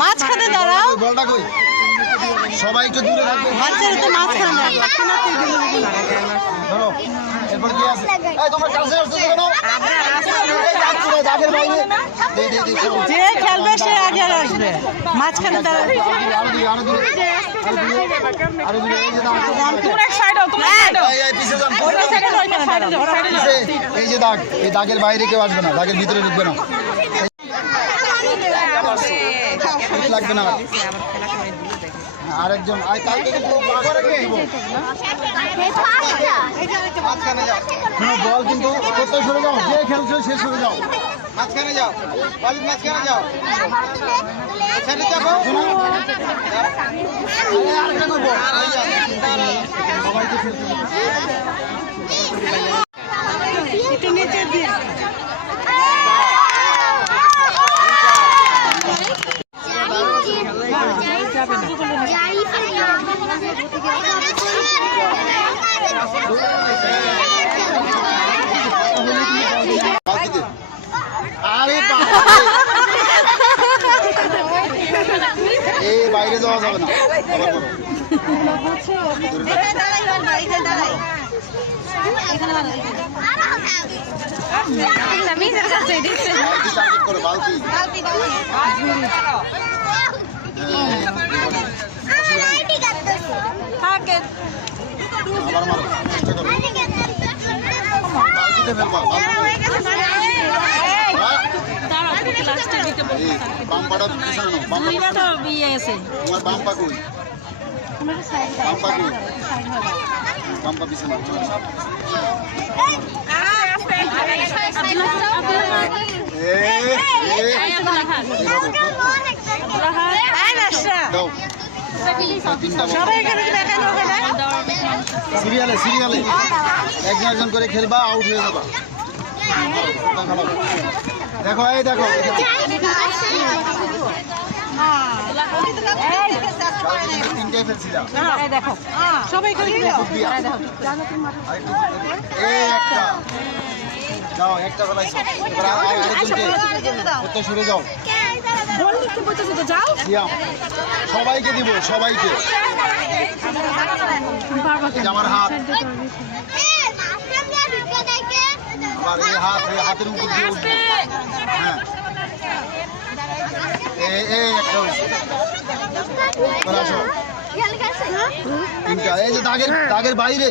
মাঝখানে দাঁড়াও। বলটা কই সবাইকে দূরে বাচ্চারা তো মাঝখানে ধরো এরপর কি আছে? এই তোমরা কাছে আসছো কেন এই যাচ্ছি না, দাগের বাইরে। দে দে দে খেলো। যে খেলবে সে আগে আসবে। মাঝখানে আরও দূরে এই, পিছে পিছে। এই যে দাগ এই দাগের বাইরে কেউ আসবে না দাগের ভিতরে ঢুকবে না। লাগবে না। আরেকজন আয় কালকে কিন্তু করে দিব মাঝখানে যাও। হ্যাঁ বল কিন্তু সরে যাও যে খেলছো সে সরে যাও। মাঝখানে যাও। বল মাঝখানে যাও। এখানে যাব সবাইকে খেলতে দিন। একটু নিচে দিয়ে বালতিতে। আরে বাবা এই বাইরে যাওয়া যাবে না। বালতি। আবার মারো। চেষ্টা করো। বালতিতে ফেলবা। তোমার কই? কই? পিছানো। সবাই এখানে দেখানো হবে না সিরিয়ালে সিরিয়ালে। একজন একজন করে খেলবা আউট হয়ে যাবা। দেখো এই দেখো। যাও একটা। সরে যাও। সবাইকে দিব সবাইকে। আমার হাত। আমার এই হাত এই হাতের উপর দিয়ে উঠবে। হ্যাঁ। এই এই একটা হয়েছে। তিনটা। এই যে দাগের দাগের বাইরে।